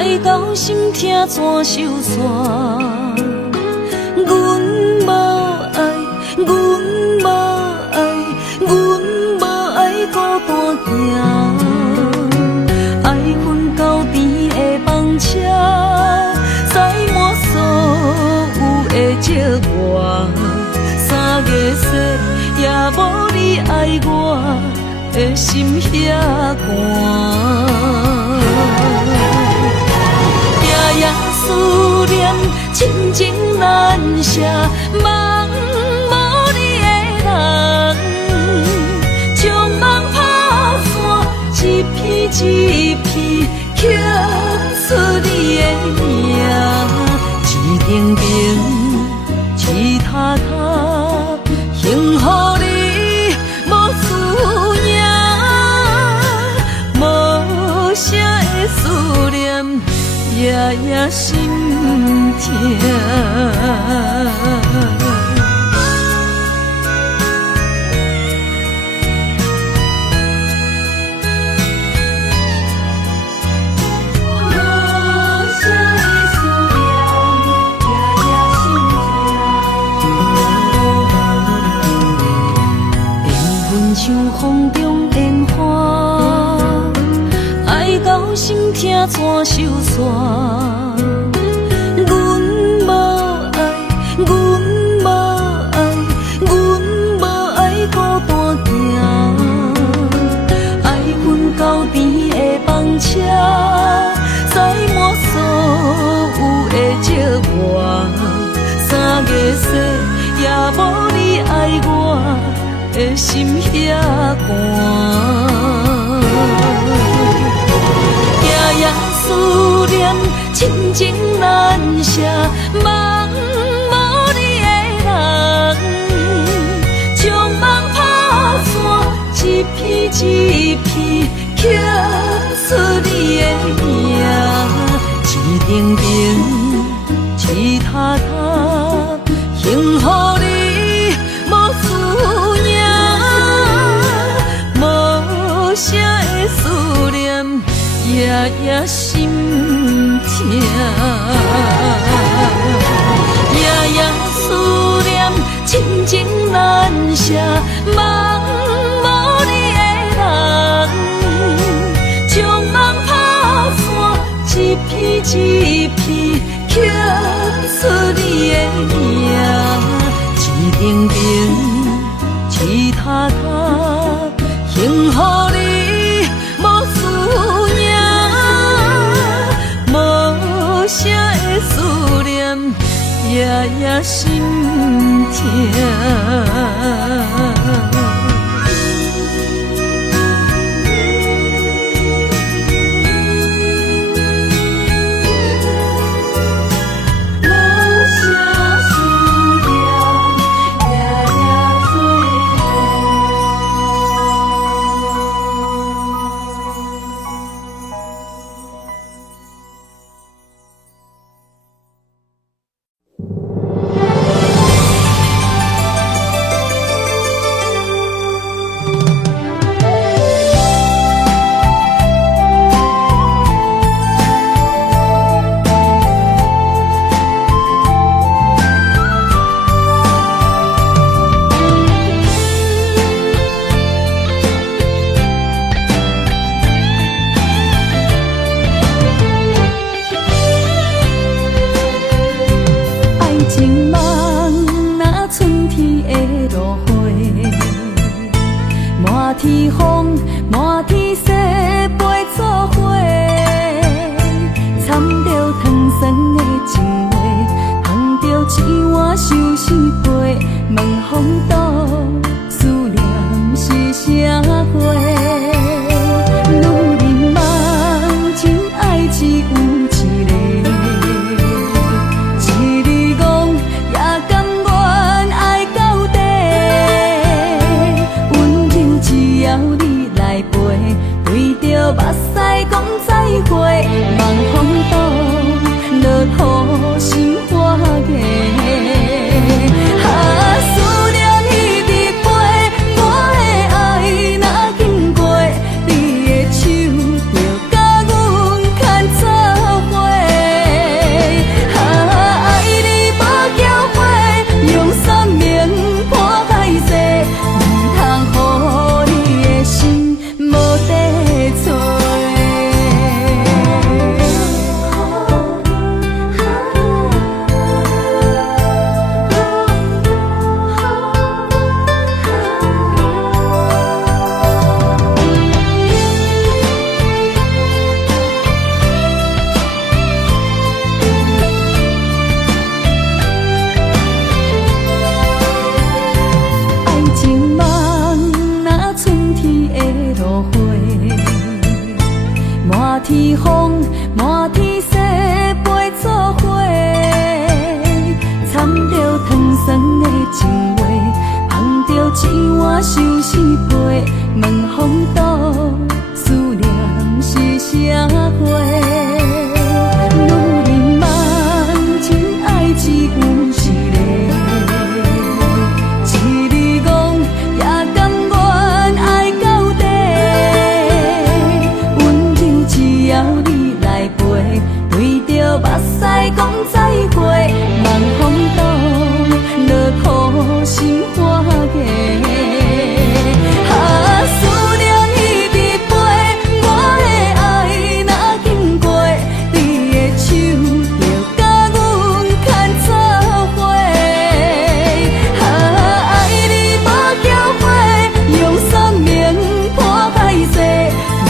爱到心痛怎收煞？阮无爱，阮无爱，阮无爱孤单行。爱恨交织的风车，载满所有的寂寞。3月雪，也无你爱我的心遐寒。夜思念，亲情难舍，梦无你的人，将梦打散，一片一片刻出你的名，一定定，一塔塔，幸福你无思念，无声的思念。夜夜心痛，像风中烟花，爱到心痛怎收煞？阮无爱，阮无爱，阮无爱孤单行。爱恨交织的风车，载满所有的寂寞。3月雪，也无你爱我的心遐寒。夜夜思念，亲情难舍，梦无你的人，将梦打散，一片一片刻出你的名，一定定，一塔塔，幸福你无思念，无声的思念，夜夜心痛。夜夜思念，亲情难舍，梦无你的人，将梦打散，一片一片刻出你的名，一定定，一塔塔，幸福你无思念，无声的思念，夜夜心痛。天风，满天雪，陪做伙，掺着糖酸的情话，捧着一碗相思杯，问风度，思念是啥货？女人梦情爱只有一个，一字讲也甘愿爱到底，温柔只要你来陪，对着目屎讲再会，望风度，落土心花芽。思念彼直飞，我的爱若经过，你的手就甲阮牵做伙。爱你无后悔，用生命破海誓，唔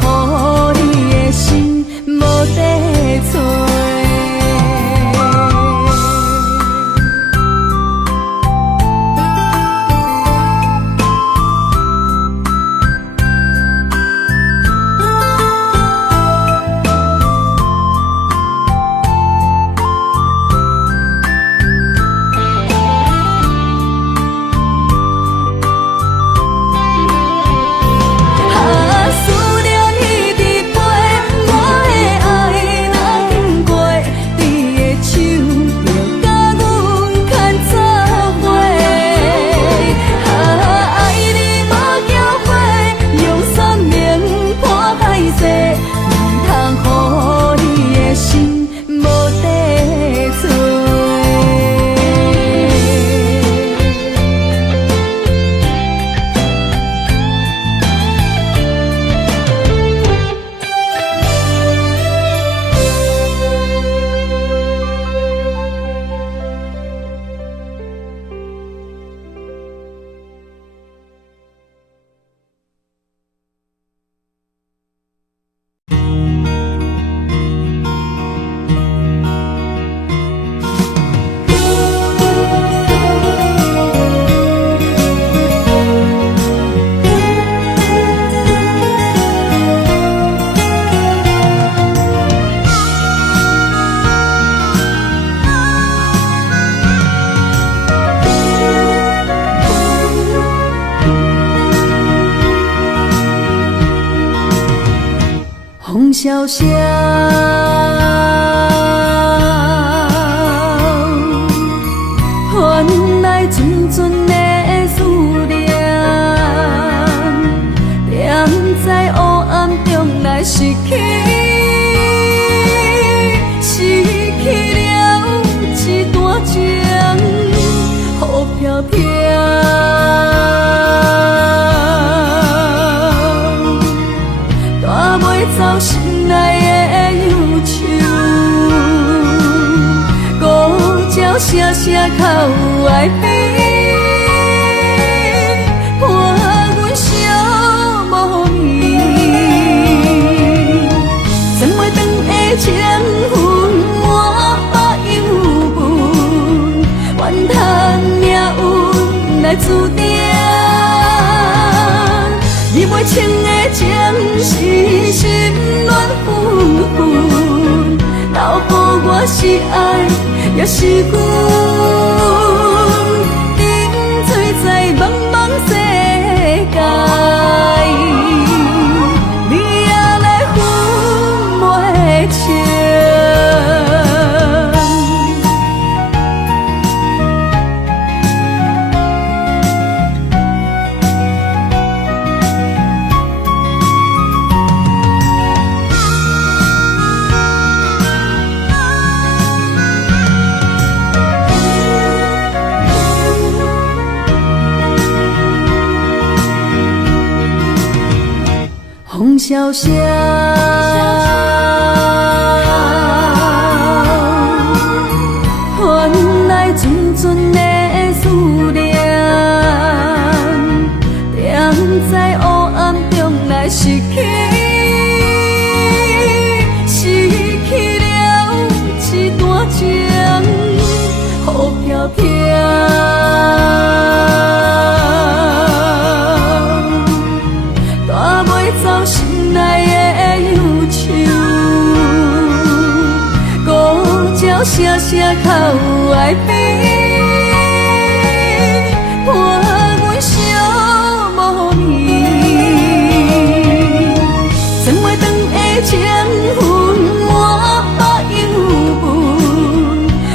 通予你的心无地找。风萧萧，传来阵阵的思念，踮在黑暗中来失去，失去了一段情，雨飘飘。走心内的忧愁，孤鸟声声哭哀悲，伴阮相无眠。千袂长的情分，满腹忧闷，怨叹命运来注定。你袂清的情是心乱纷纷，留予我是爱，也是恨。沉醉在茫茫世界，你也来分袂清。风萧萧，传来阵阵的思念，踮在黑暗中来失去，失去了一段情，雨飘飘。走心内的忧愁，声声靠有爱比，伴阮相无眠。千月长的情分我应分，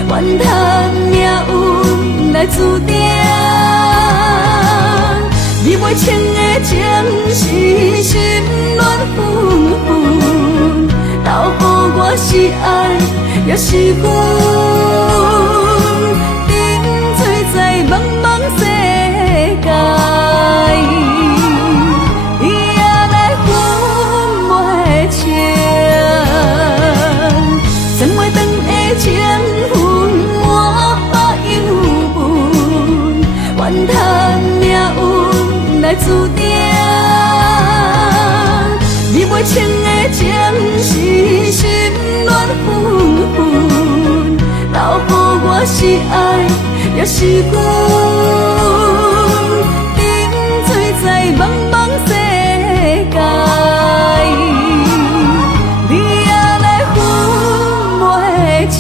愿叹命运来注定。你袂清的情是心乱纷纷，留予我是爱也是恨，沉醉在茫茫世界，你也来分袂清。千月长的情分我应分，愿叹命运来注定。你袂清的情是心乱纷纷，留予我是爱也是恨，沉醉在茫茫世界，你也来分袂清。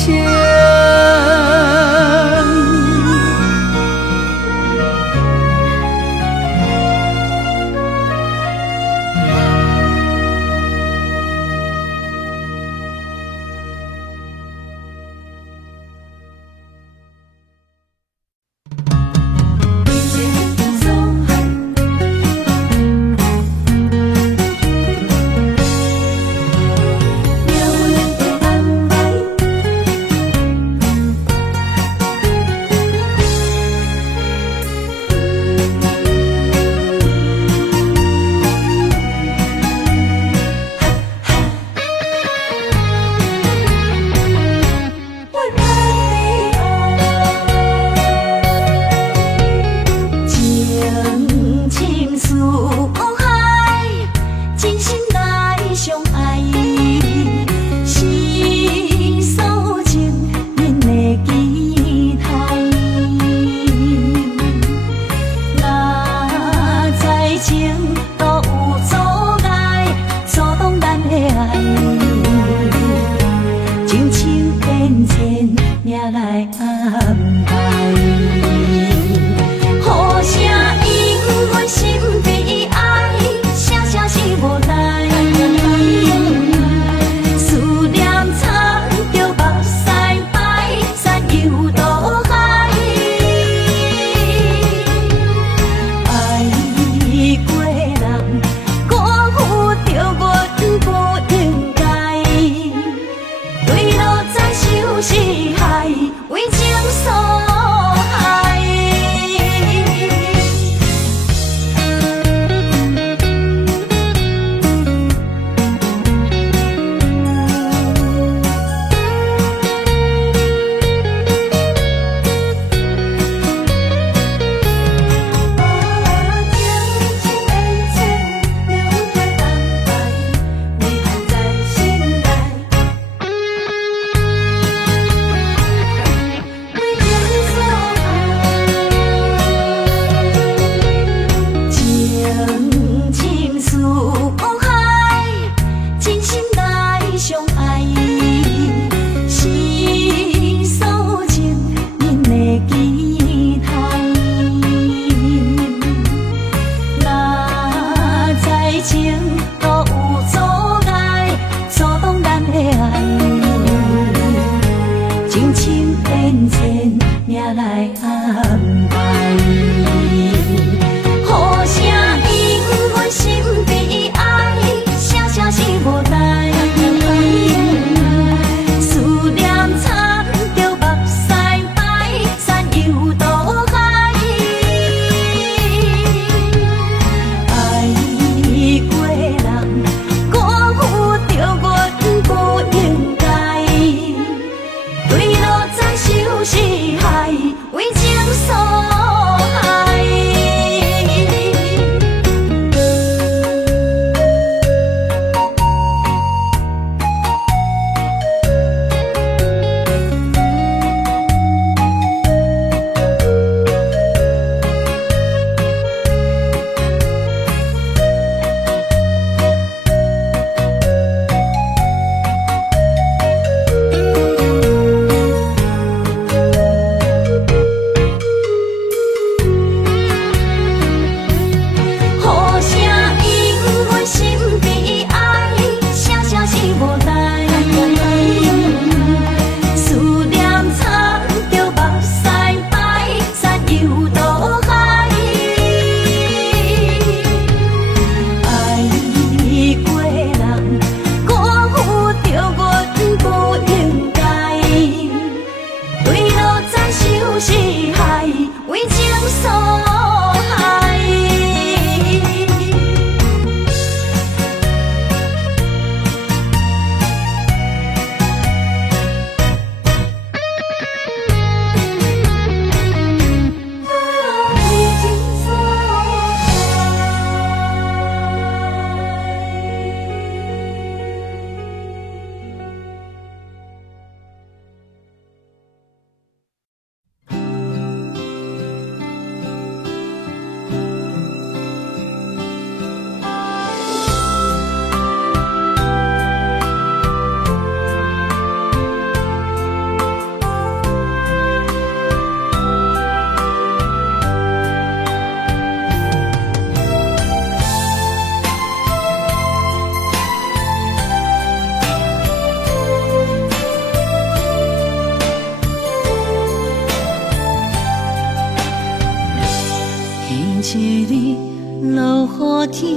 天，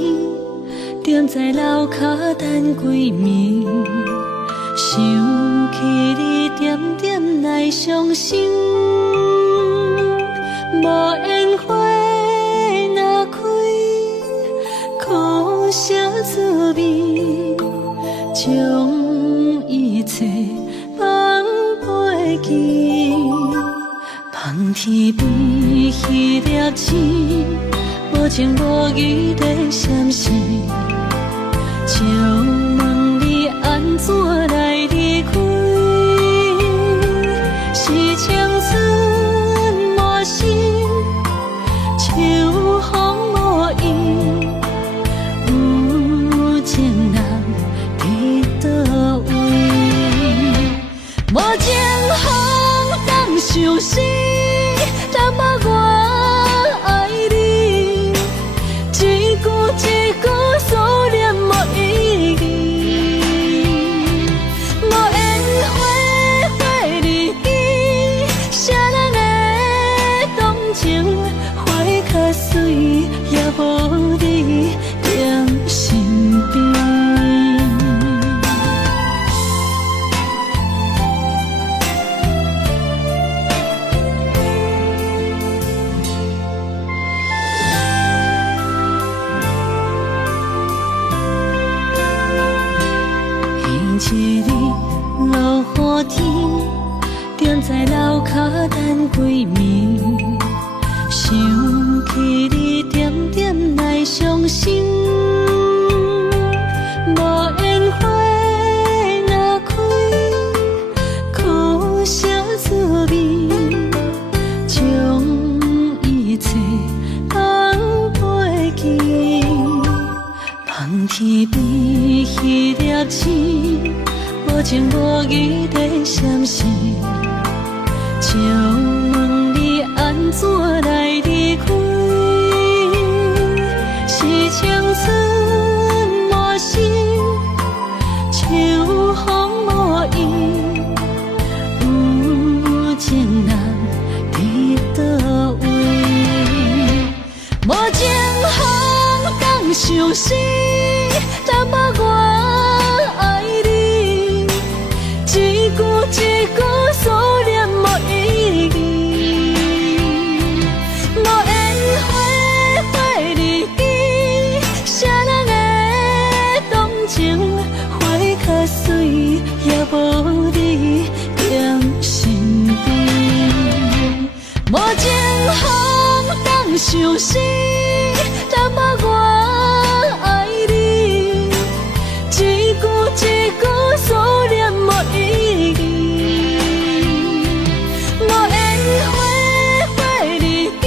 踮在楼骹等归暝，想起你点点来伤心。无烟花若开，苦涩滋味，将一切放袂记。望天边迄粒星，无情无义地闪烁，借问你安怎来离开？是青春满身，秋风无依，有情人伫倒位？无情风当相思。那么我爱你，一句一句思念无意义。无烟花花日记，谁人的动情花较水，也无你踮身边。一日落雨天，踮在楼骹等归暝，想起你点点来伤心。无烟花若开，苦涩滋味，将一切放袂记。望天边迄粒星，无情无义地闪烁，借问你安怎来离开？是青春满身，秋风无依，有情人伫倒位？无情风当相思，那么我爱你，一句一句思念无意义。无烟花花日记，谁人的动情花较水，也无你踮身边。无情风当相思，那么我一句一句思念无意义。无烟花花日记，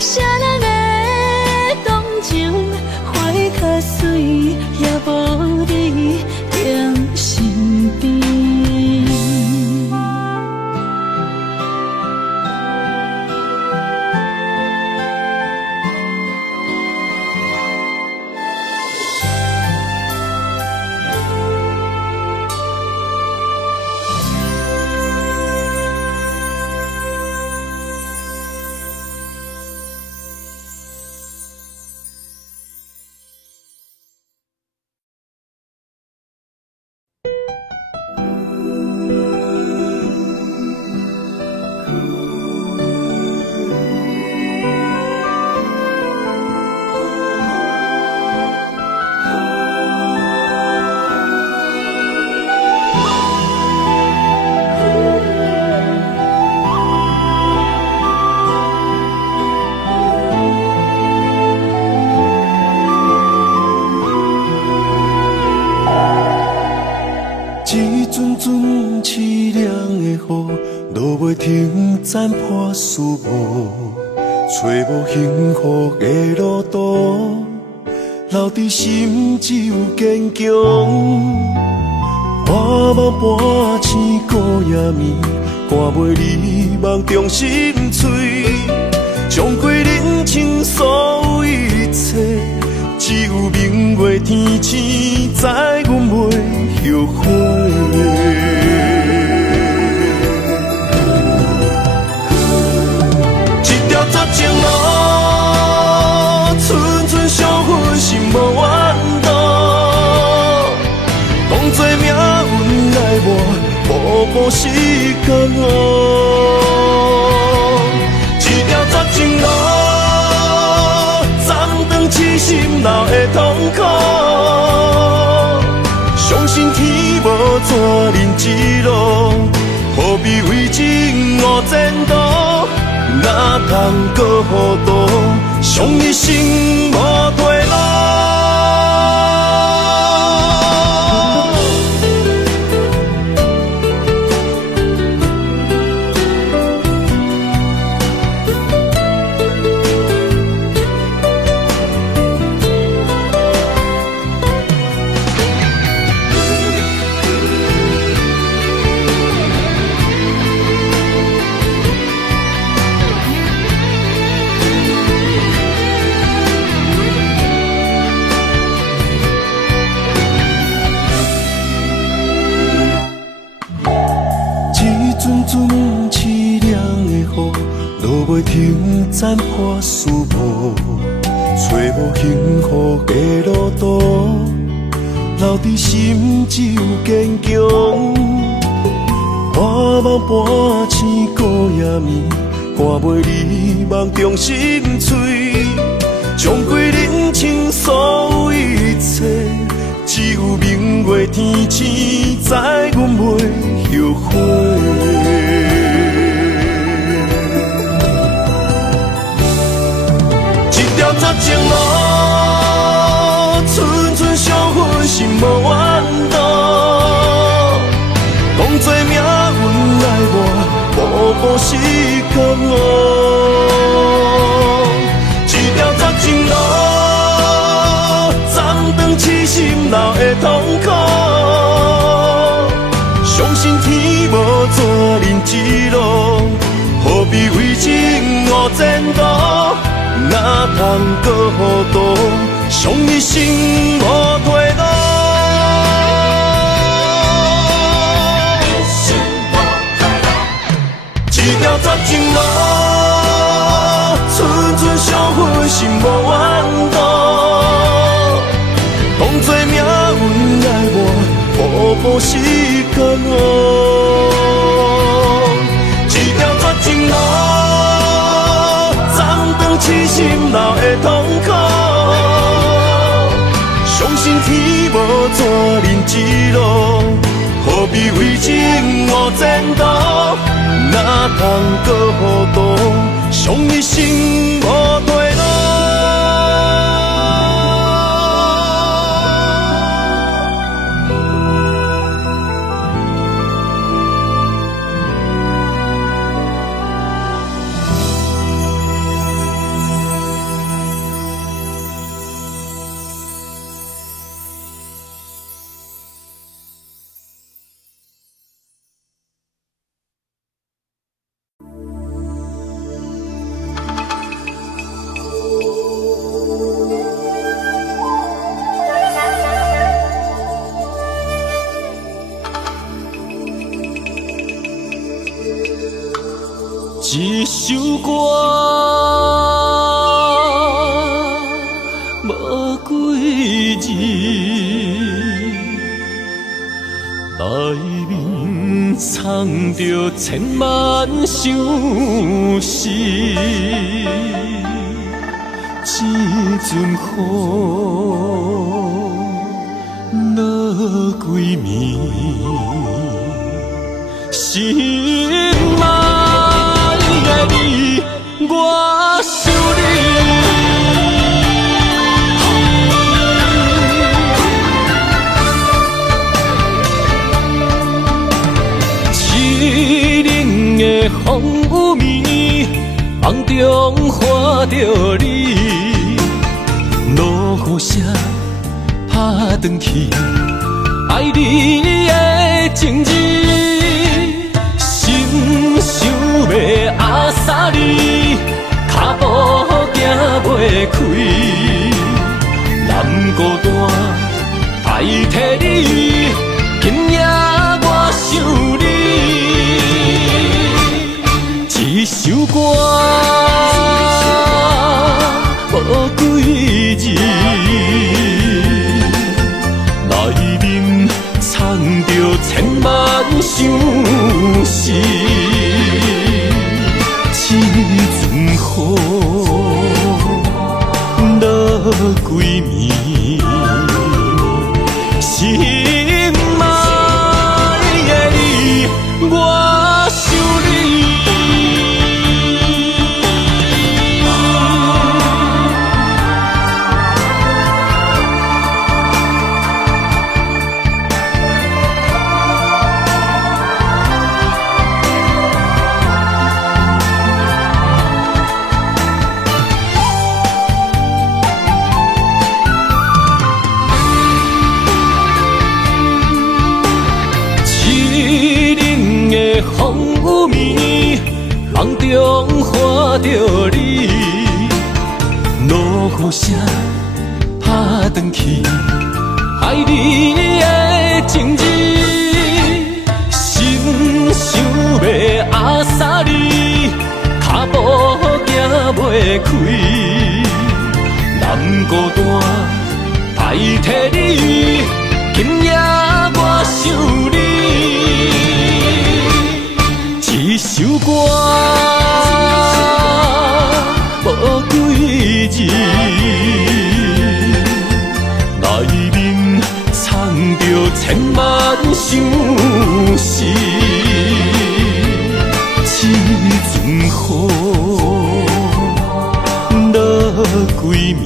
谁人的动情花较水，也无你踮身边。残破思无，找无幸福的路途，留伫心只有坚强。我梦半醒孤夜眠，赶袂你梦中心碎，将过人生所有一切，只有明月天星知阮袂后悔。这条绝情路，寸寸相负当作命运来磨，步步是甘哦。一条绝情路，暂断痴心闹的痛苦。相信天无怎人之路，何必为情误前途？哪通搁糊涂，伤一生无退路。阵凄凉的雨，落袂停，斩破思慕，找无幸福的路途，留伫心只有坚强。半梦半醒孤夜眠，看袂你梦中心碎，将归人生所有一切，只有明月天星知阮袂后悔。绝情路，寸寸伤痕心无怨妒。当作命运来磨，步步是甘哦。一条绝情路，暂断痴心闹的痛苦。相信天无怎人之路，何必为情误前途？哪通搁糊涂，伤一生无退路。一条绝情路，寸寸伤痕心无怨妒。当作命运来磨，步步是甘哦。一条绝情路，痴心闹的痛苦，相信天无怎人之路，何必为情误前途？哪通搁糊涂，伤一生无退路。一首歌无几字，内面藏着千万相思。一阵雨落几暝，心爱的你，我想你。凄冷的风暝，梦中看着你，落雨声打转去，爱你的情字。想要阿萨你，脚步行袂开，难孤单代替你，今夜我想你。一首歌无几字，内面藏千万相思，这阵雨落几暝，心爱的你，我想你。风雨暝，梦中看着你，落雨声打转去，爱你的情字，心想要压煞你，脚步行袂开，难孤单代替你，今夜我想你。一首歌，无几字，内面藏着千万相思。这阵雨落几暝，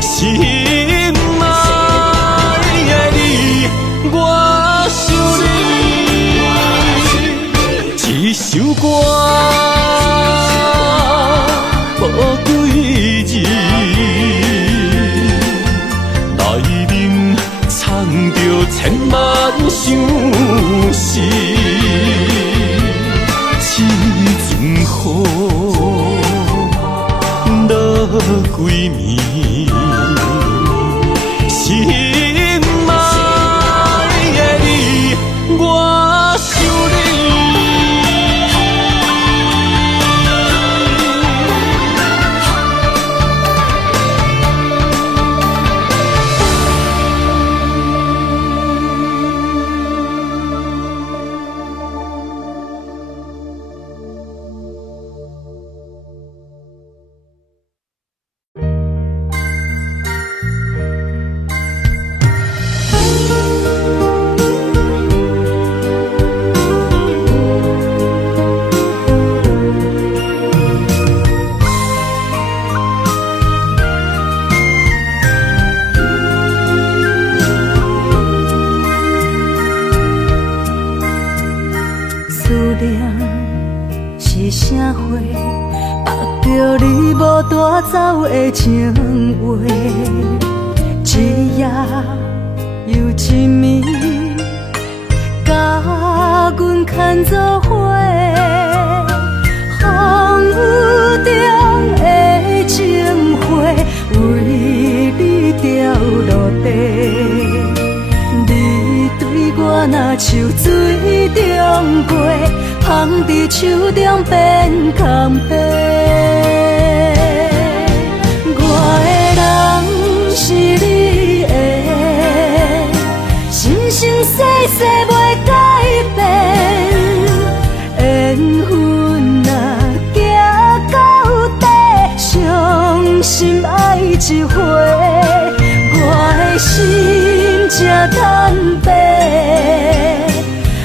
心爱的你，我想你。一首歌，无几字，内面藏着千万相思。这阵雨落几暝，心爱的你，我想你。带走的情话，一夜又一暝，甲阮牵做伙。风雨中的情花，为你掉落地。你对我若像水中月，放伫手中变空白。是你的，生生世世袂改变。缘分若行到底，伤心爱一回。我的心才坦白，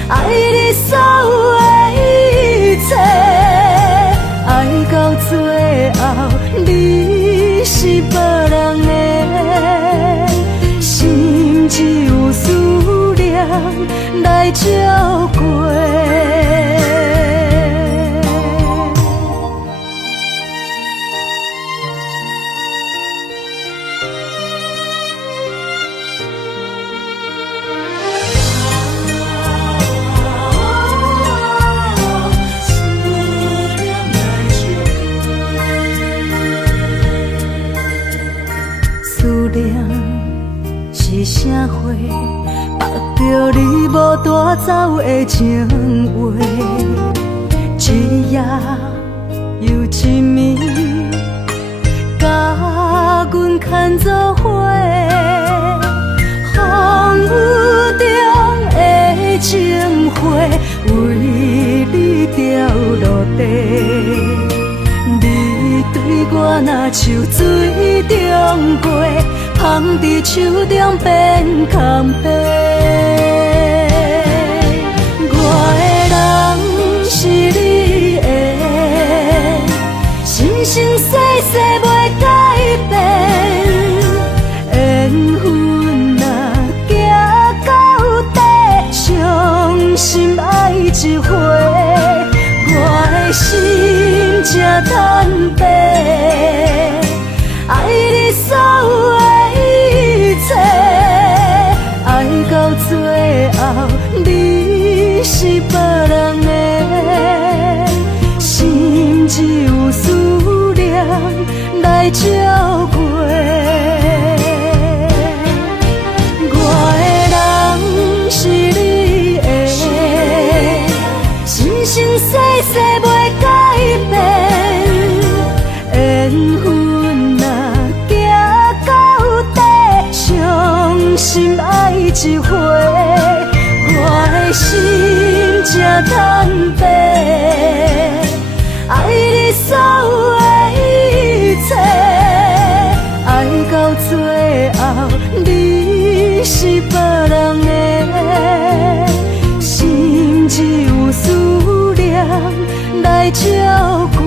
爱你所有的一切，爱到最后，你是别人的。只有思念来照过。思念是啥货？握着你无带走的情话，一夜又一暝，甲阮牵做伙。风雨像水中过，芳伫手中变空白。我的人是你的，生生世世袂改变。缘分若行到底，伤心爱一回。我的心才坦白，爱你所有的一切，爱到最后你是别人的，心只有思念来照过。我的人是你的，生生世世袂改变。缘分若行到底，伤心爱一回。我的心才坦白，爱你所有的一切，爱到最后你是别人的，心只有思念来照过。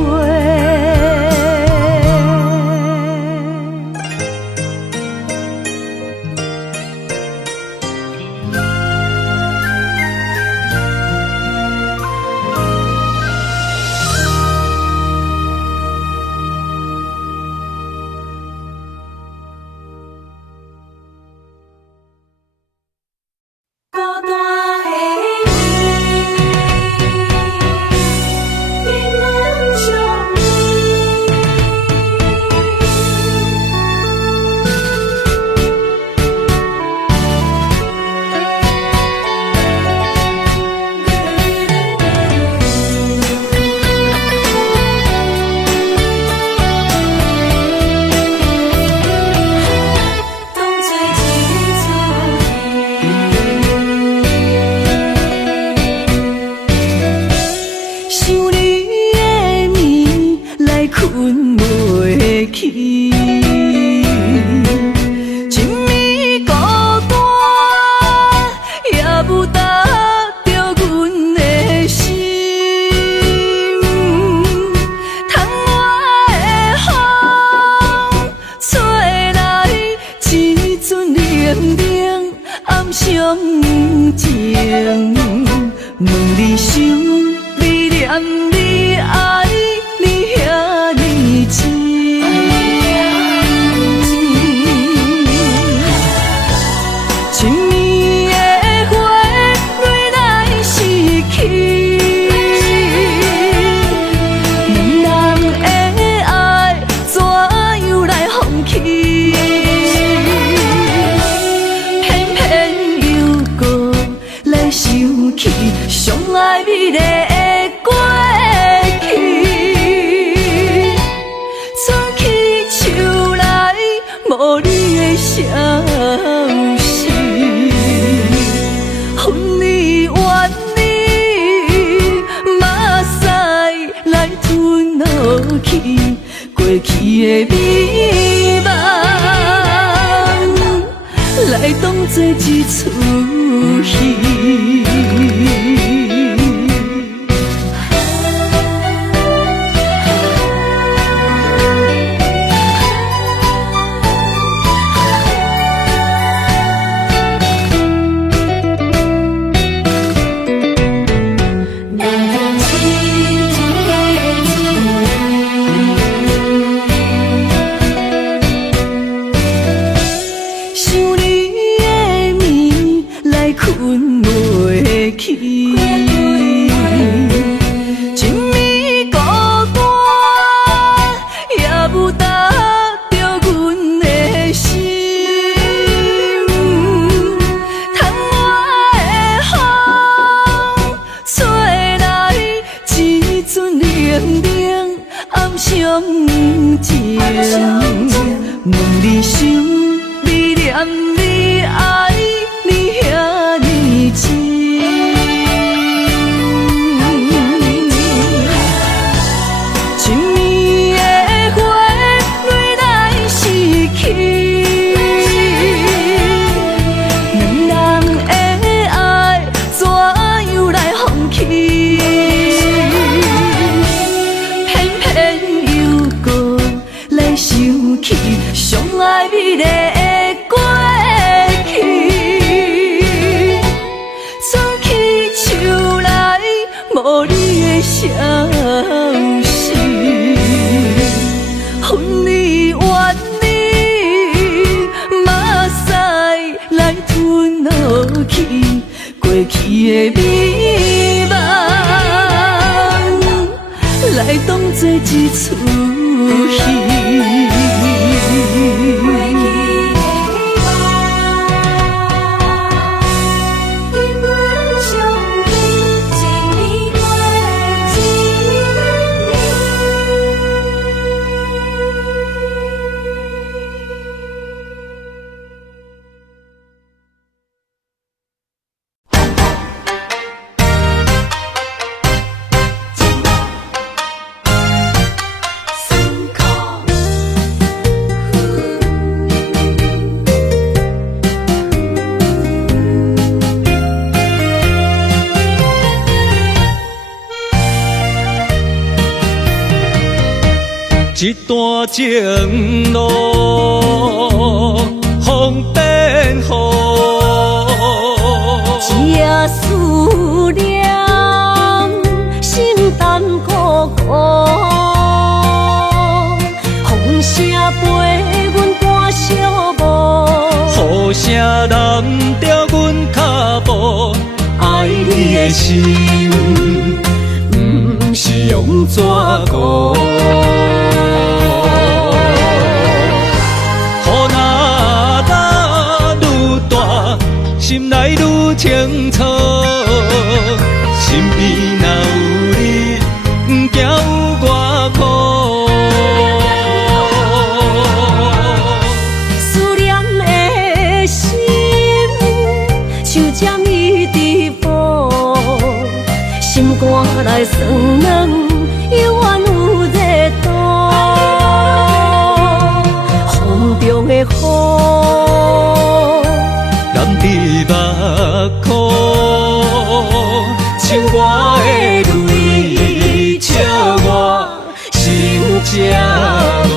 是分离怨你，目屎来吞落去，过去的美梦来当作一出戏。一段情路风变雨，这思念心淡苦苦，风声陪阮赶小步，雨声淋着阮脚步，爱你的心不是用纸糊。心内愈清楚，身边若有你，不惊有我苦。思念的心像针伊直补，心肝内酸软，犹原有热度。风中的雨。目眶，像我的泪，笑我心这乱。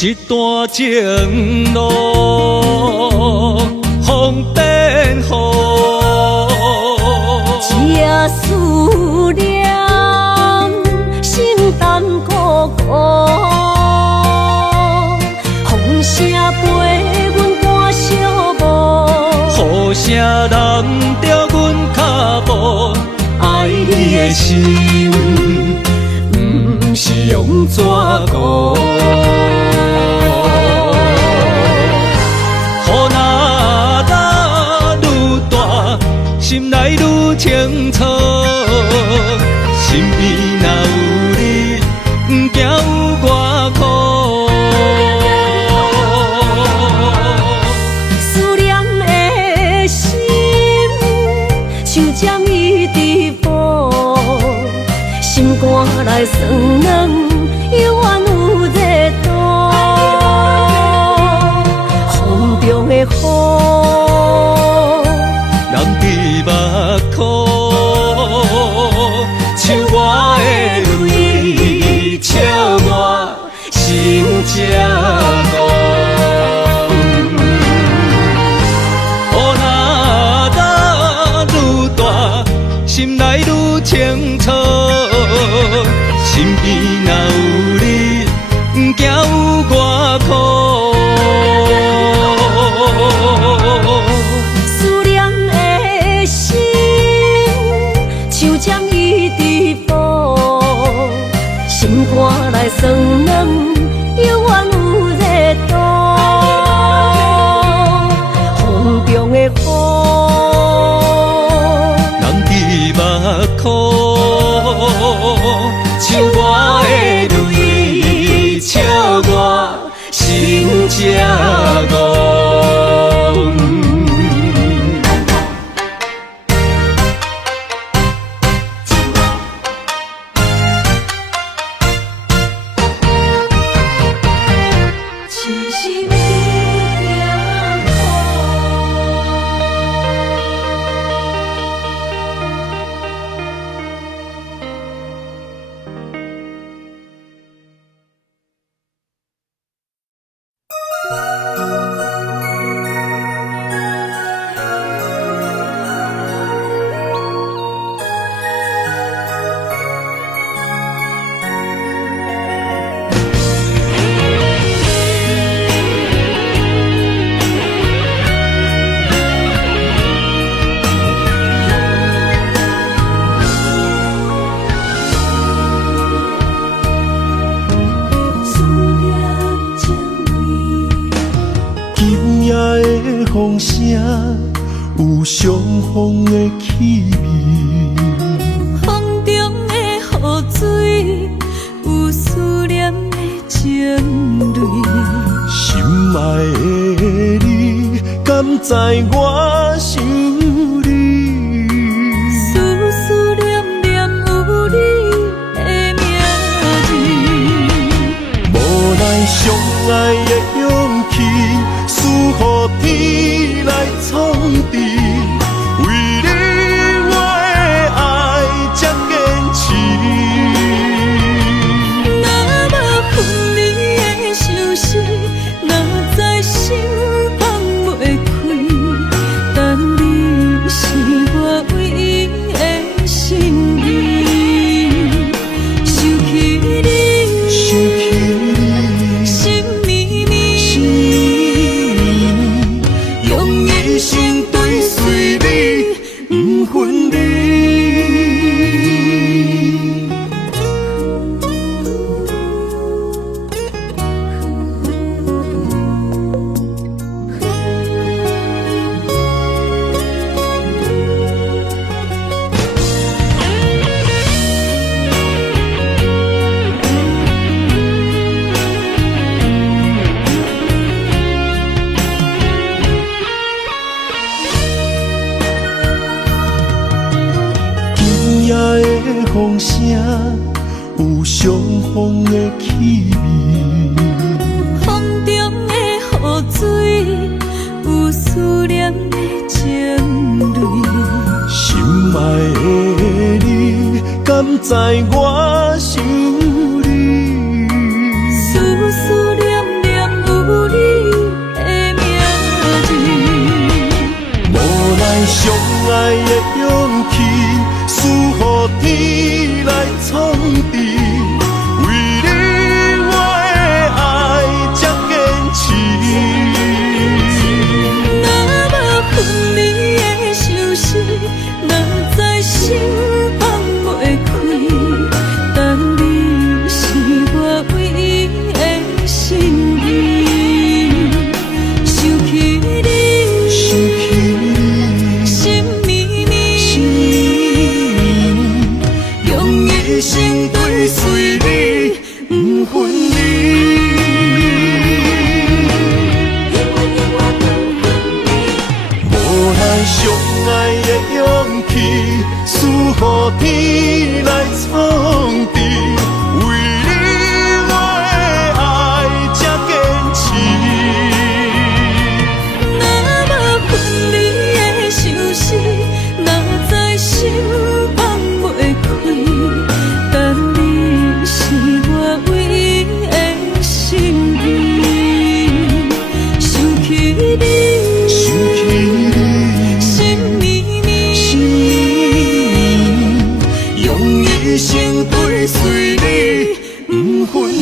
一段情路风变雨，这思念心淡苦苦，风声陪阮赶小步，雨声淋着阮脚步，爱你的心不是用纸糊。心内愈清楚，身边若有你，不惊有我苦。思念的心像针伊直补，心肝内酸软，犹原有热度。风中的雨。目眶，像我的泪，笑我心这乱。雨若打愈大，心内愈清楚，身边若有你，不惊有我苦。心肝内酸软，犹原有热度。风中的雨，人伫目眶。风声，有相逢的气味。风中的雨水，有思念的情泪。心爱的你，敢知我想你？思念念有你的名字。无奈相爱的勇气，输予天来创治。为你我的爱才坚持。若无分离的相思，哪知心放袂开。但你是我唯一的心意，想起你，心绵绵，用一生追随你，不分离。今夜的风声，有相逢的气味。风中的雨水，有思念的情泪。心爱的你，敢知我想你？思念念有你的名字。无奈相爱的勇气，输予天来创治。为你我的爱才坚持。若无分离的相思，哪知心放袂开。但你是我唯一的心意，想起你，心绵绵，用一生追随你，不分离。无奈相爱的勇气，输予天来创治。为你我的爱才坚持。若无分离的相思，哪知心放袂开。但你是我唯一的心意，想起你，心绵绵，用一生追随你，不分离。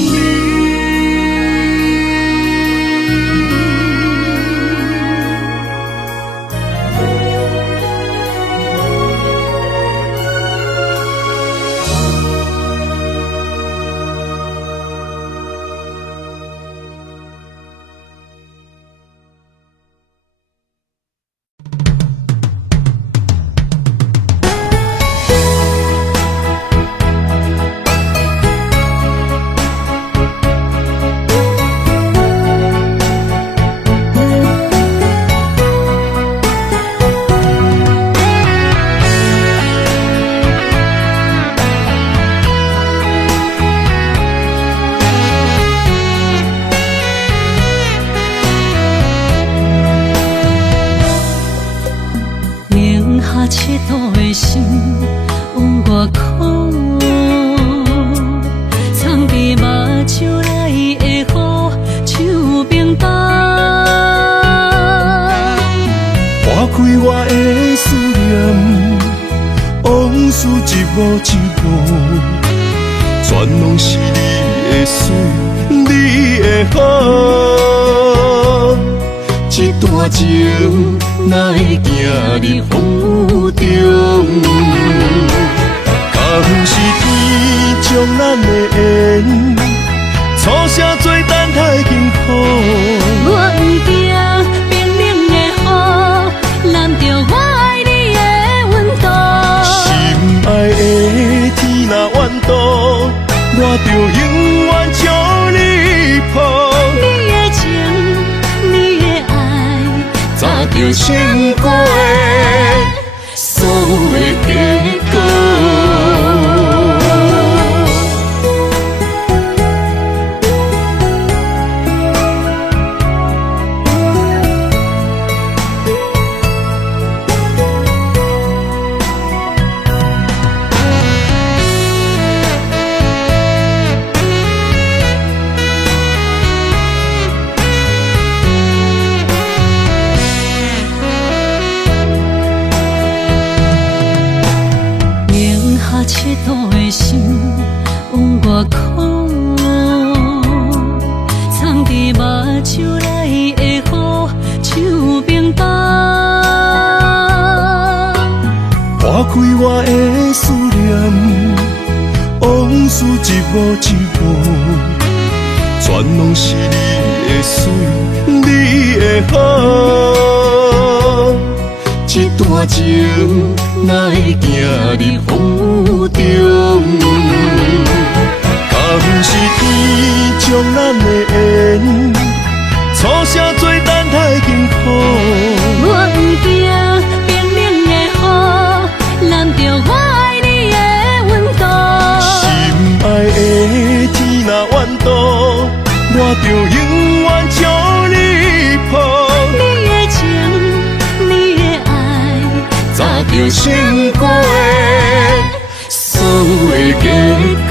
零下7度的心往外哭，藏伫目睭内的雨像冰冻，划开我的思念，往事一幕一幕，全拢是你的水，你的好。一段情哪会行入风雨中？敢是天将咱的缘，错写做等待幸福。我不惊冰冷的雨。过的所有的结果。切度的心往外哭，藏伫目睭内的雨，像冰冻。划开我的思念，往事一幕一幕，全拢是你的水，你的好。一段情哪会行入风雨中？敢不是天将咱的缘，错写做等待幸福。我不惊冰冷的雨，淋着我爱你的温度。心爱的天若怨妒，我就永远将你抱。你的情，你的爱，早就想过的所有的结果。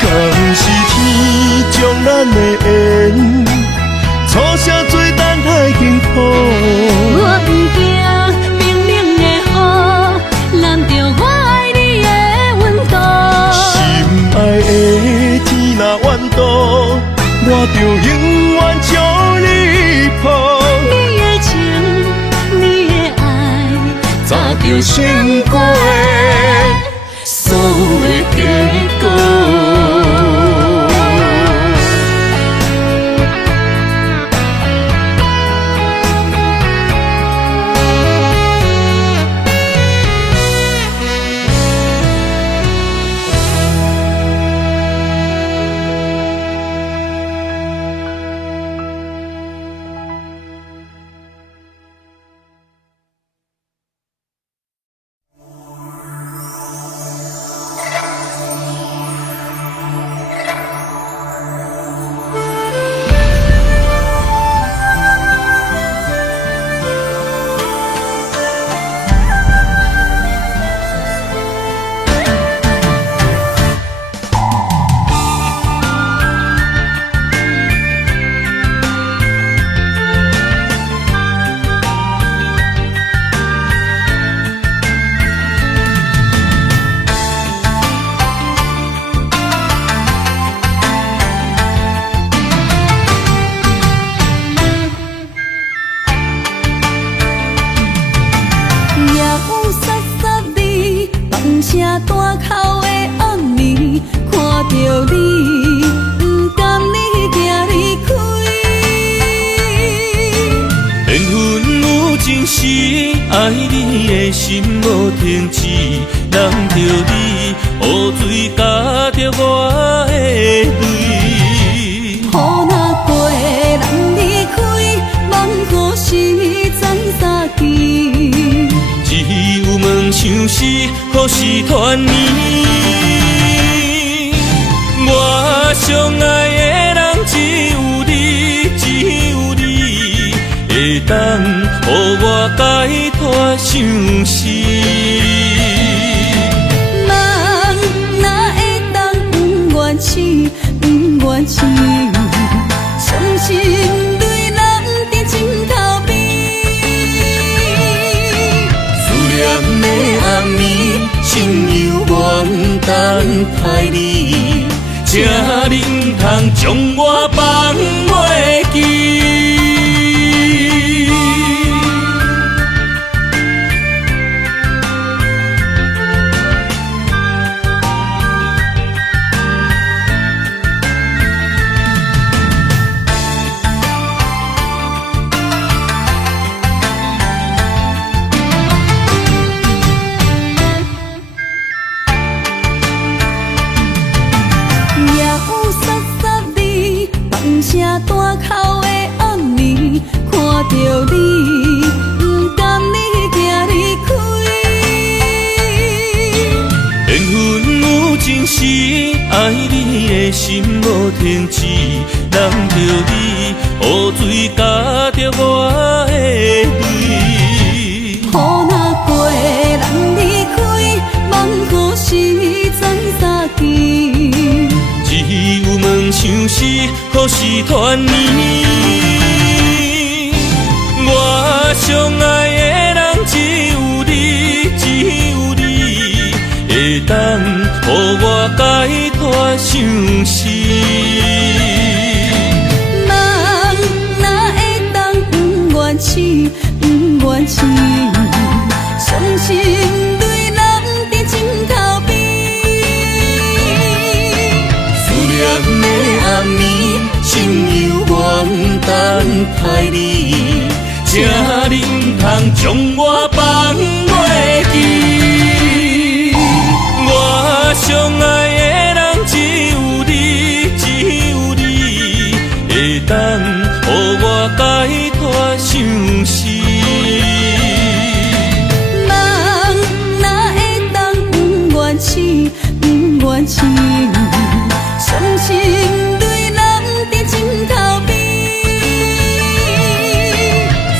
敢不是天将咱的缘，错写做等待幸福。我不惊冰冷的雨，淋着我爱你的温度。心爱的天若怨妒，我就永远将你抱。你的情，你的爱，早就想过的所有的结果。爱你的心无停止，人着你，雨水加着我的泪。雨若过，人离开，望雨时怎相见？只有问像是何时团圆？我相爱的人只有你，只有你会当予我解脱相思。人哪会当不愿醒，不愿醒？伤心对人伫枕头边。思念的暗暝，心犹原等待你，请你不通将我放袂记。声爱你的心无停止，人着你，雨水加着我的泪。雨若过，人离开，望雨时再相见。只有问相思，何时团圆？我相爱的人只有你，只有你，会当予我解脱相思。梦若会当不愿痴，不愿痴，伤心对人伫枕头边。思念的暗暝，心犹原等待你。才你唔通将我放袂记。我相爱的人只有你，只有你，会当予我解脱相思。梦若会当不愿痴，不愿痴，伤心对人伫枕头边。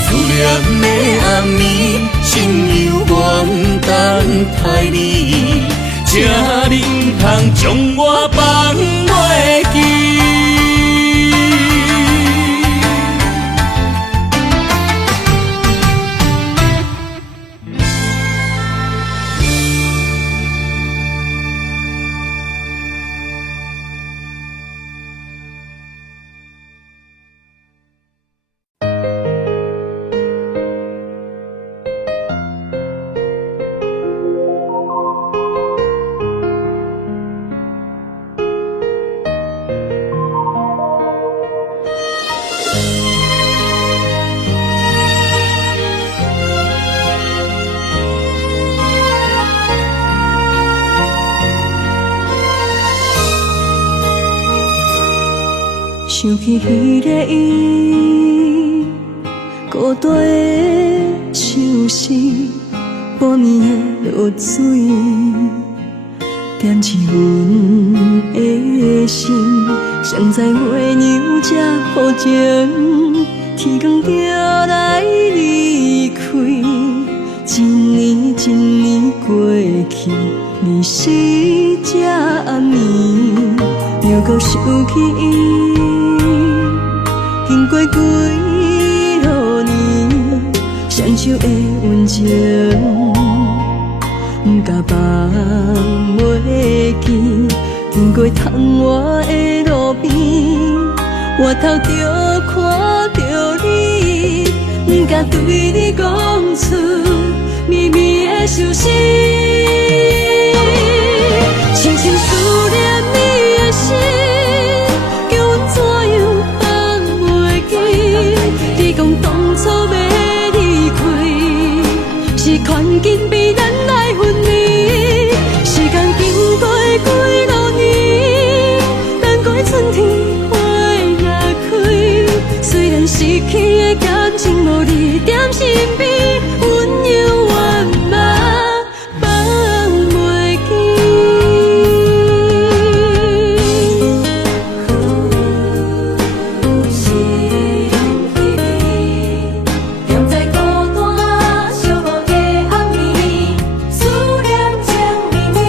思念的暗暝，心犹原等待你。才你唔通将我放袂记。想起迄个伊，孤单的相思，半暝的落水，点起阮的心。谁知月娘这薄情，天光就来离开。一年一年过去，日时这暗暝，又搁想起伊。经过几落年，双手的温情，不敢放袂记。经过窗外的路边，我头就看着你，不敢对你讲出秘密的心事。深深思念你的心，叫阮怎样放袂记？你讲当初要离开，是看紧比咱来分离。时间经过几落年，难怪春天花若开。虽然失去的感情无你踮身边，阮永远嘛放袂记。是用记忆，踮在孤单寂寞的暗暝，思念情绵绵。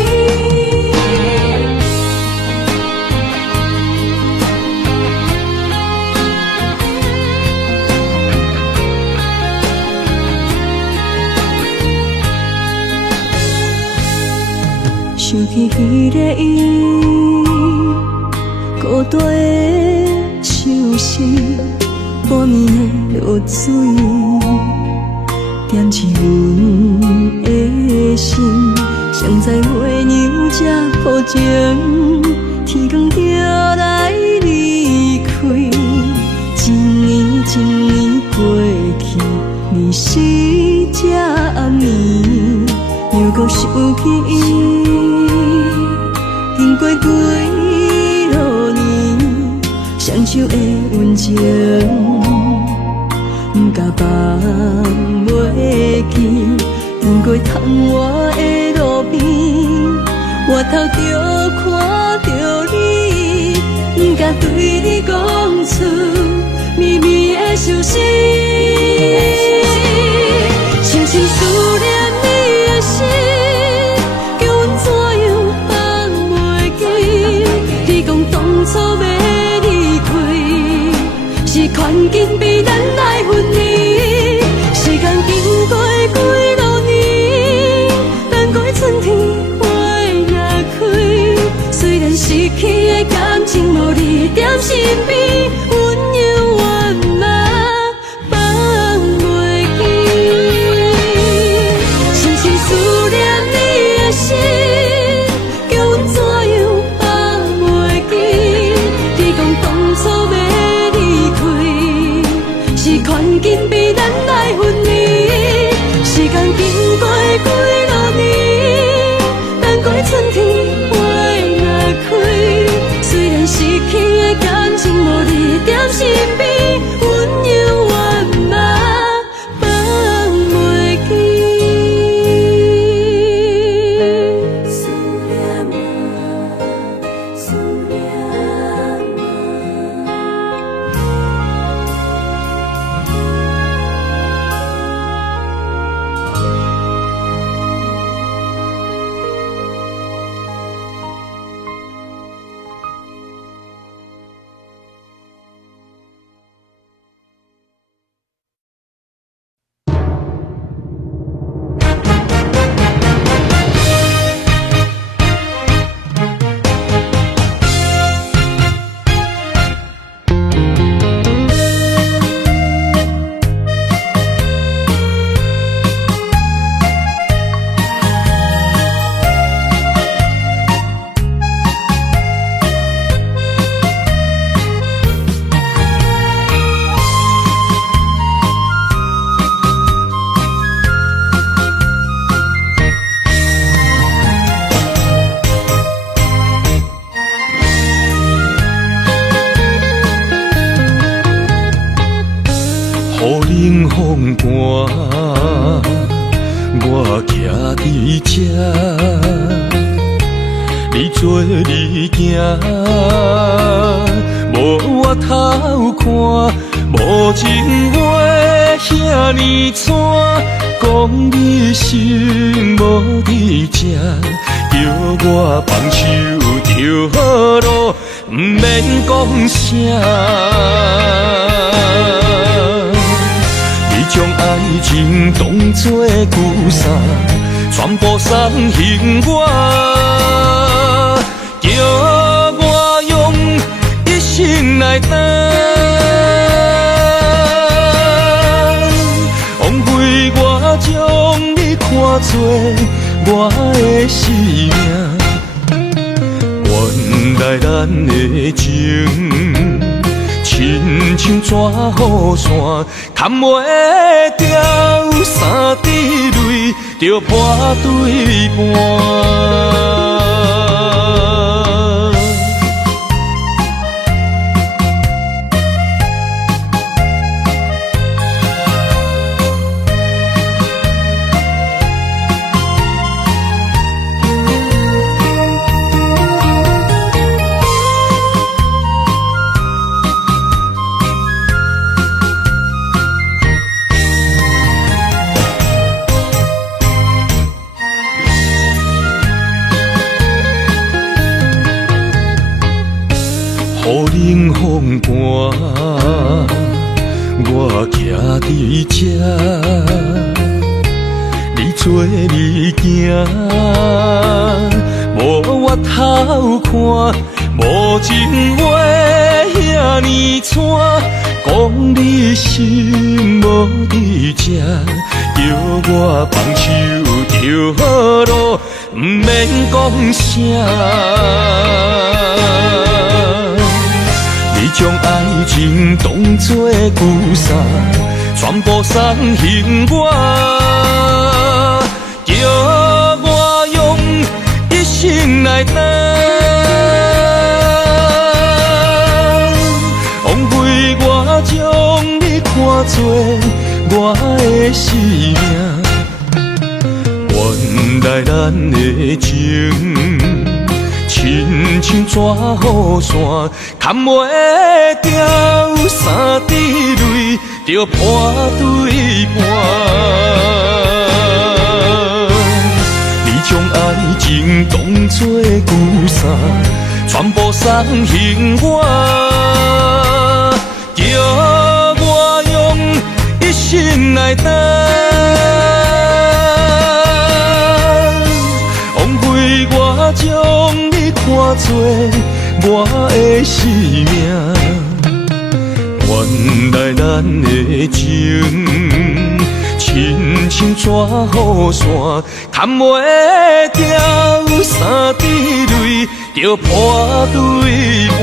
想起迄个伊，孤单的相思，半暝的落水，点起阮的心。谁知月娘这薄情，天光就来离开。一年一年过去，日时这暗暝，又搁想起伊。经过几落年，双手的温情，不敢放袂记。经过窗外的路边，我头就看着对你讲出绵绵的相思。深深思念你的心，叫阮怎样放袂记？你讲当初要离开，是权紧比咱来分离。时间经过几多年，等过春天花若开。虽然失去的感情无你踮身边，温柔圆满放袂记。深深思念你的心，叫阮怎样放袂记？你讲当初要离开，是权紧比咱来分离。时间经过几多年，等过春天花若开。虽然失去的感情无你踮身边，温柔圆满放袂记。思念啊，思念啊。雨冷风寒，我徛伫这，你做你行，无我头看，无情话遐尼惨，讲你心无伫这，叫我放手就好咯，毋免讲啥。将爱情当作旧衫，全部送还我，叫我用一生来等，枉费我将你看作我的生命，原来咱的情亲像纸雨伞，砍袂掉三滴泪，就破对半。雨冷风寒，我徛伫这，你做你行，无我头看，无情话遐尼惨，讲你心无伫这，叫我放手就好咯，毋免讲啥。你将爱情当作旧衫，全部送还我，叫我用一生来等，枉费我将你看作我的生命，原来咱的情亲亲像纸雨伞，扛袂掉三滴泪，就破对半。你将爱情当作旧衫，全部送还我，叫我用一生来等。枉费我将你看作我的生命，原来咱的情亲像纸雨伞，扛袂掉三滴泪，就破对半。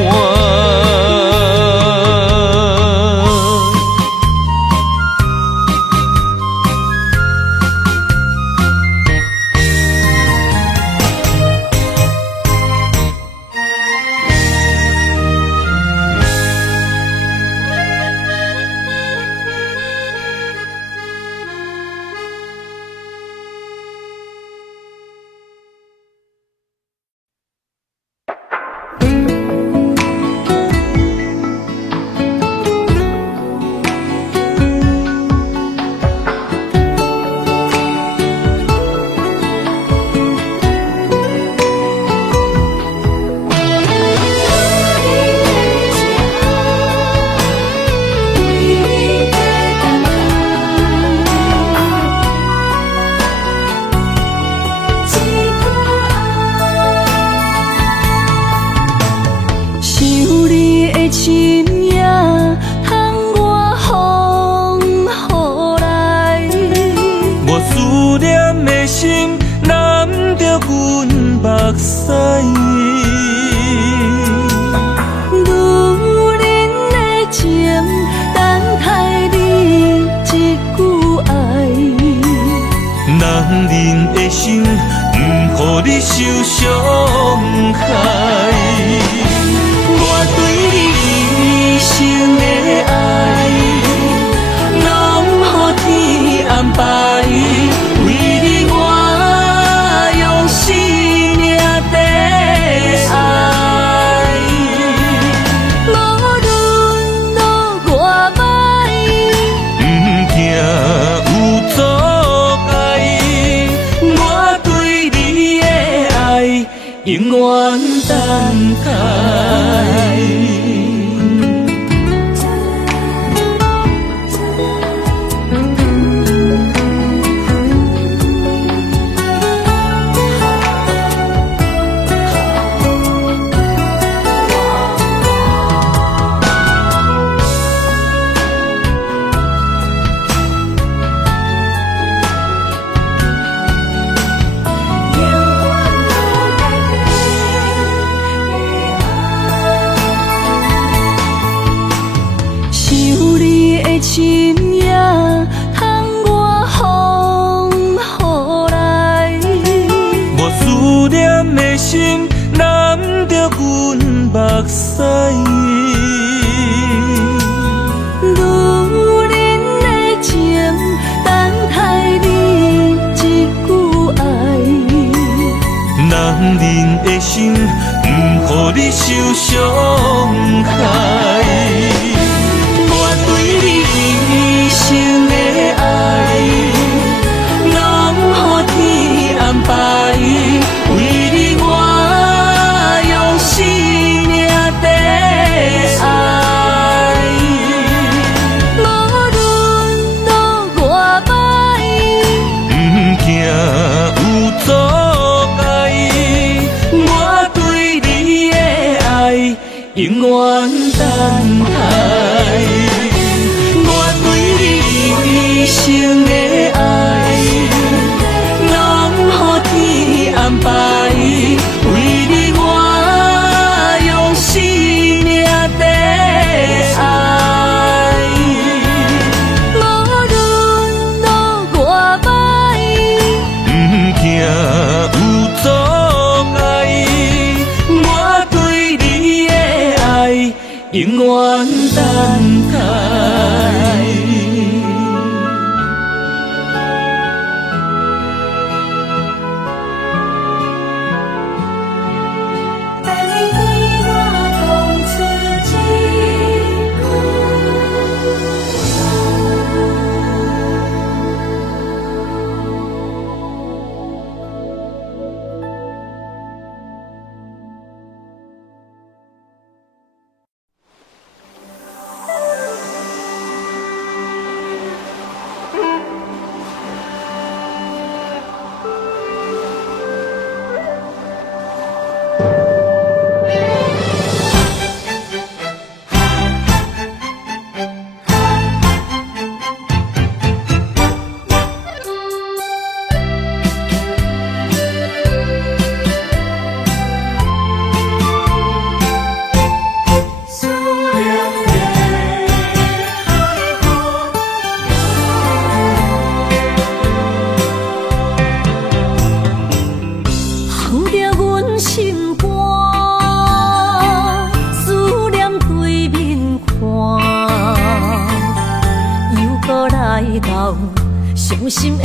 伤心的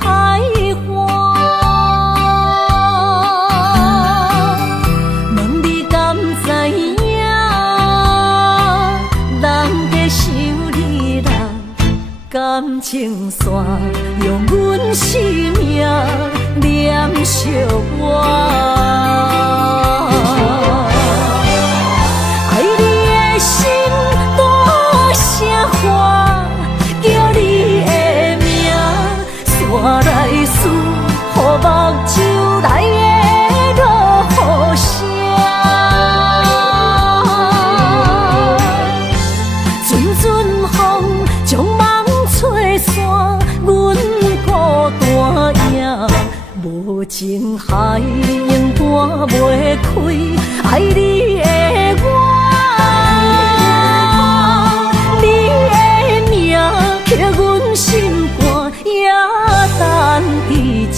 海岸。问你敢知影？人在想你人，感情线用阮生命念惜我。我来思，予目睭内的落雨声，阵阵风将梦吹散，阮孤单影，无情海永搬袂开，爱你的我。等伫这。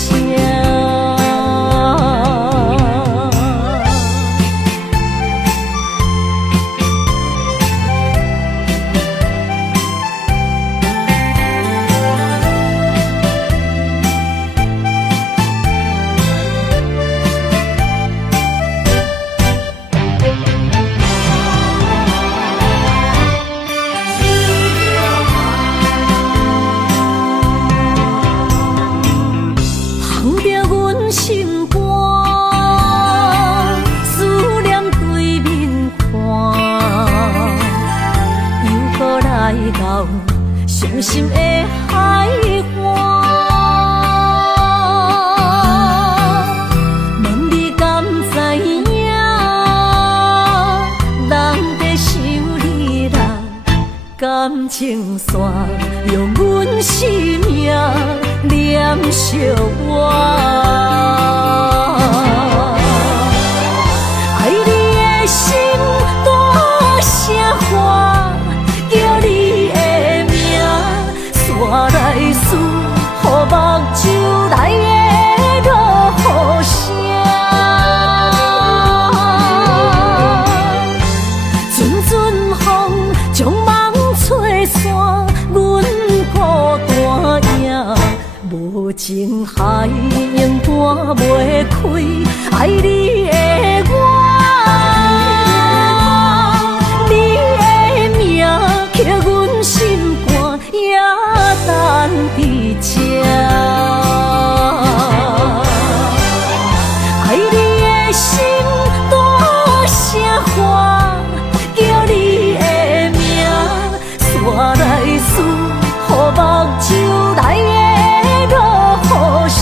伤心的海岸，问你敢知影？人在想你人，感情线用阮生命念惜我。爱你的心大声喊，叫你的我来思，予目睭内的落雨声，阵阵风将梦吹散，阮孤单影，无情海永搬袂开，爱你的我。等伫这，爱你的心大声喊，叫你的名，煞来思，予目睭内的落雨声，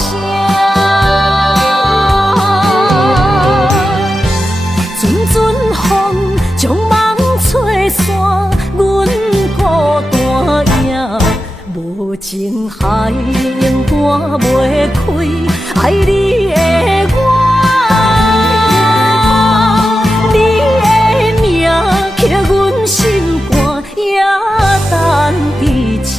阵阵风将梦吹散，阮孤单影。无情海永搬袂开，爱你的我，你的名刻阮心肝，也等伫这。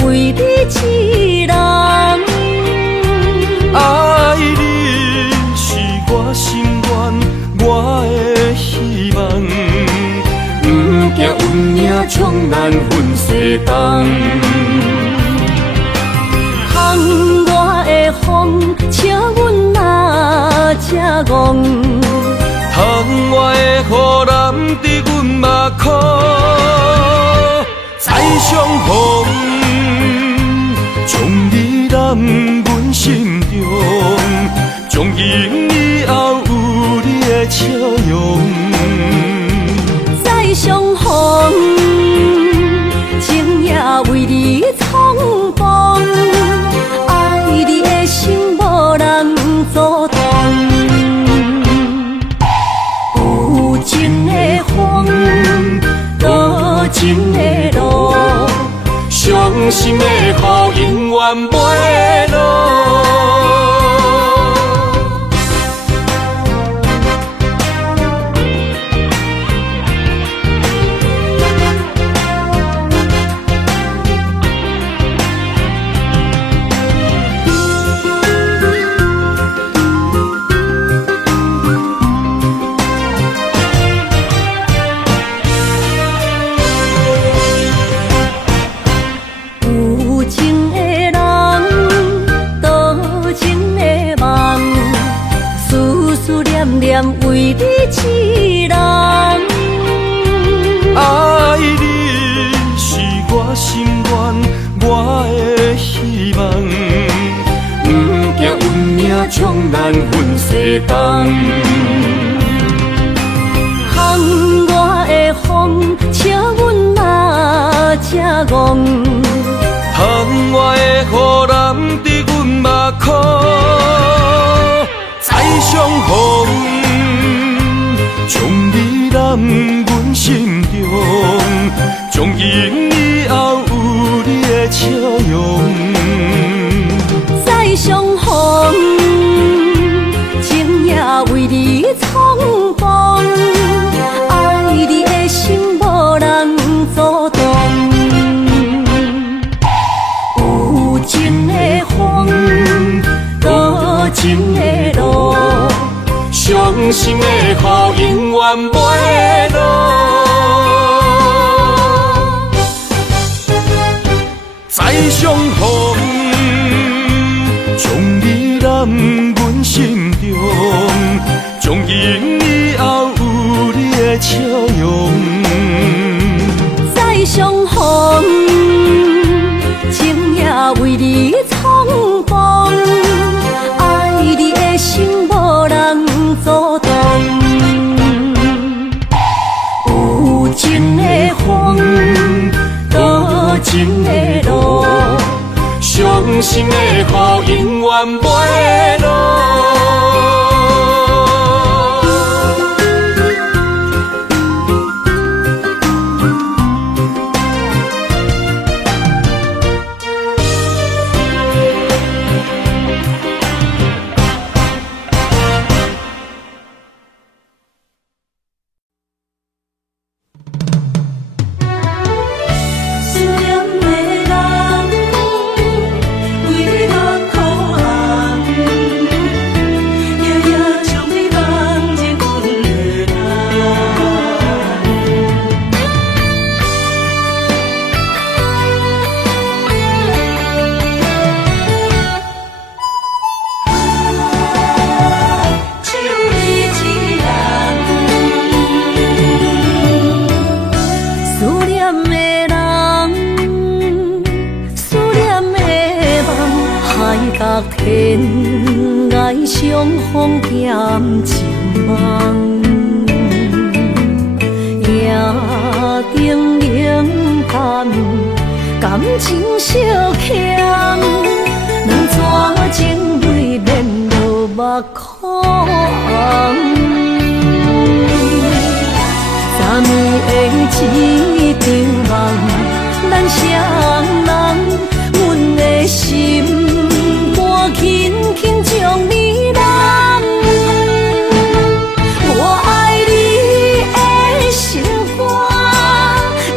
为你痴人，爱你是我心愿，我的希望。不惊运命冲咱分西东，窗外的风笑阮哪只戆，窗外的雨淋伫阮目眶，再相逢。心的雨永远袂落。为你一人，爱你是我心愿，我的希望，不惊运命将咱分西东。风我的风，请阮嘛才戆。窗外的雨淋伫阮目眶，再相逢。将你揽阮心中，从今以后有你的笑容。再相逢，情也为你冲动，爱你的心无人阻挡。有情的风，多情的路。伤心的雨永远袂落，再相逢，将你揽阮心中，从今以后有你的笑容。再相逢，情也为你冲动，爱你的心无人阻挡。有情的风，多情的路，伤心的雨永远袂落。天涯相逢兼情梦，夜灯冷淡，感情小强，两撮情泪免落目眶。昨暝的一场梦，咱双人，阮的心。轻轻将你揽，我爱你的心肝，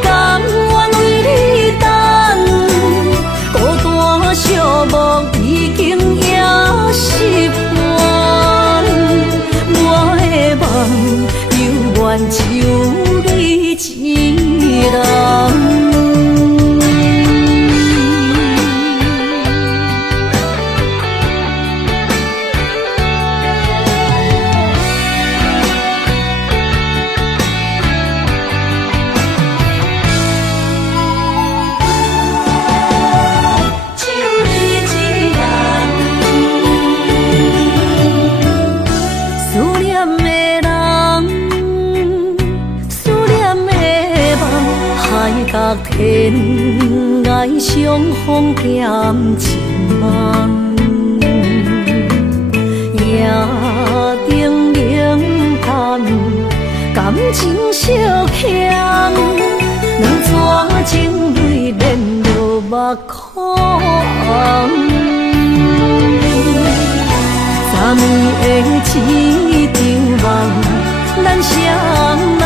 甘愿为你等。孤单寂寞已经也习惯，我的梦犹原只有你一人。天涯相逢兼情梦，夜灯冷淡，感情小强，两撮情泪免落目眶。昨暝的一场梦，咱双人，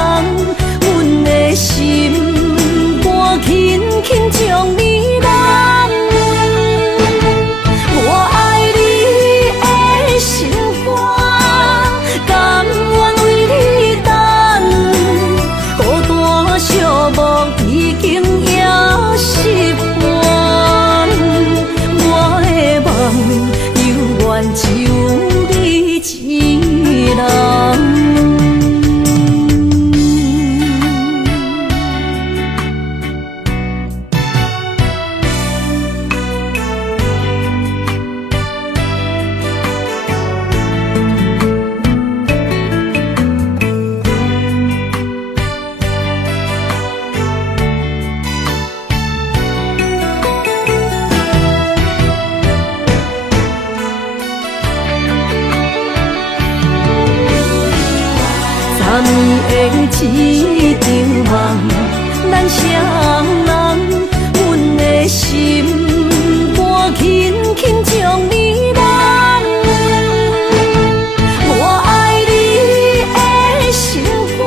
阮的心肝轻轻将你揽。我爱你的心肝，甘愿为你等。孤单寂寞已经也习惯，我的梦犹原只有你一人。昨暝的一场梦，咱双人，阮的心肝轻轻将你揽。我爱你的心肝，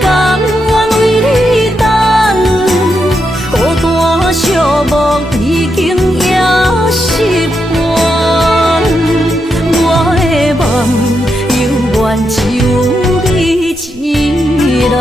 甘愿为你等。孤单寂寞已经也习惯，我的梦犹原只有一人。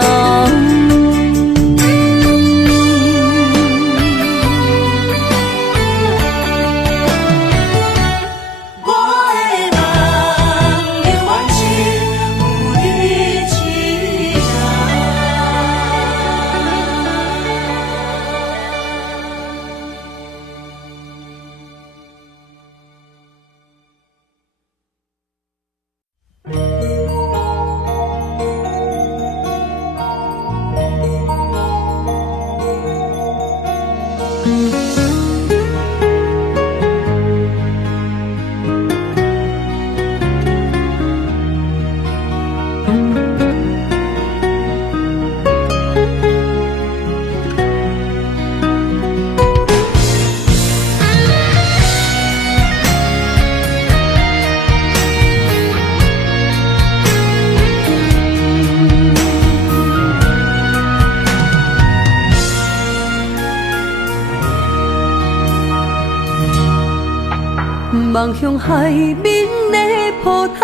望向海面的波涛，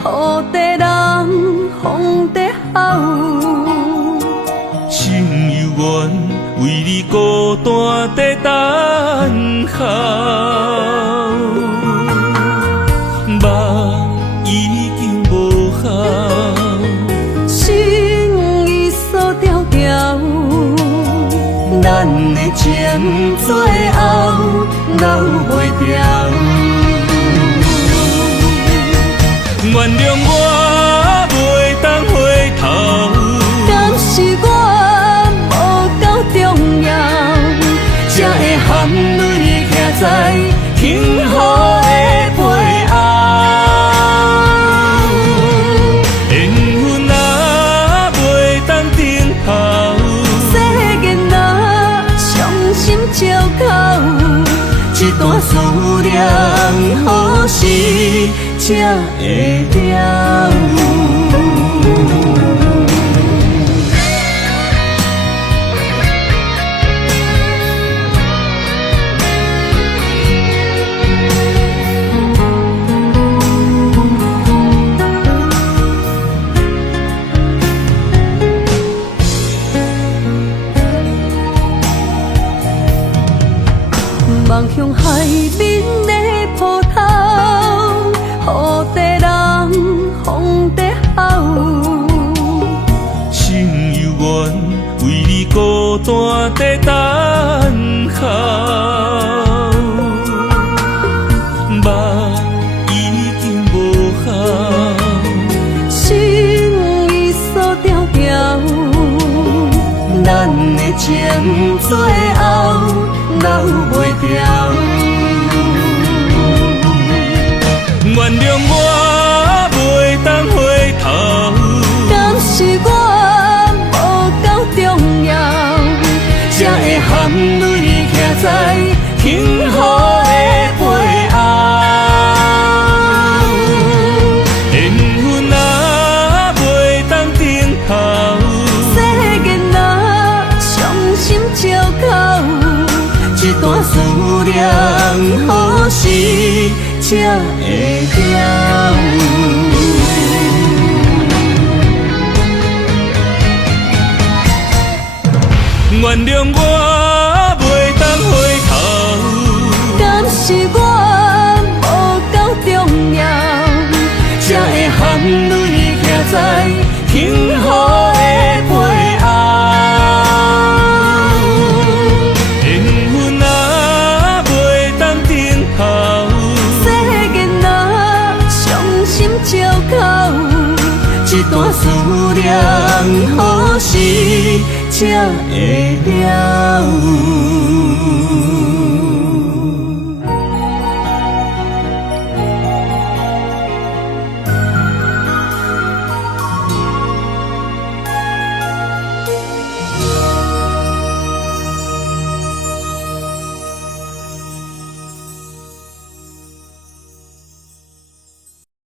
雨地人风地吼。心犹原为你孤单在等候，梦已经无效，心已锁条条，咱的情最后留袂掉。原谅我袂当回头，敢是我无够重要，才会含泪徛在幸福的背后。缘分若袂当等候，世间若伤心借口，一段思念何时才会了？望向海面的波涛，雨地人风地吼。心犹原为你孤单在等候，梦已经无效，心已锁条条，咱的情最后留袂掉。原谅我袂当回头，敢是我无够重要，才会含幸福的陪熬。缘分啊，袂当等候，世间啊，伤心借口，一段思念，何时才会了？原谅我袂当回头，敢是我无够重要，才会含泪徛在幸福的陪熬？缘分啊，袂当等候，世间啊，伤心借口，一段思念，何时才会了？